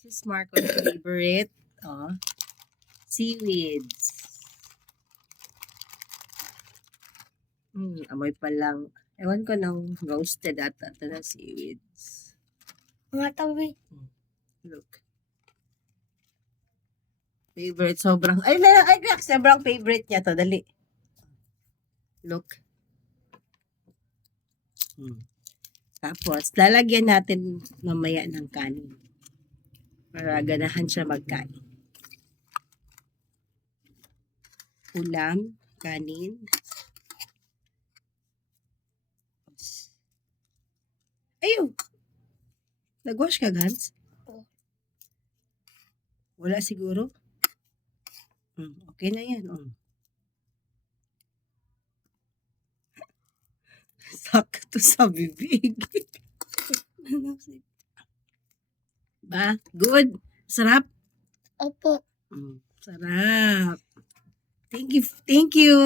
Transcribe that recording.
This is Marco's favorite. Oh, seaweeds. Amoy pa lang. Ewan ko ng roasted ata ito na seaweeds. Mga tabi. Look. Favorite, sobrang, sobrang favorite niya to. Dali. Look. Tapos, lalagyan natin mamaya ng kanin. Para ganahan siya magkain. Ulam, kanin. Ayun! Nag-wash ka, Gans? Oo. Wala siguro? Okay na yan. Sakto sa bibig. Ba? Good? Sarap? Opo. Sarap. Thank you. Thank you.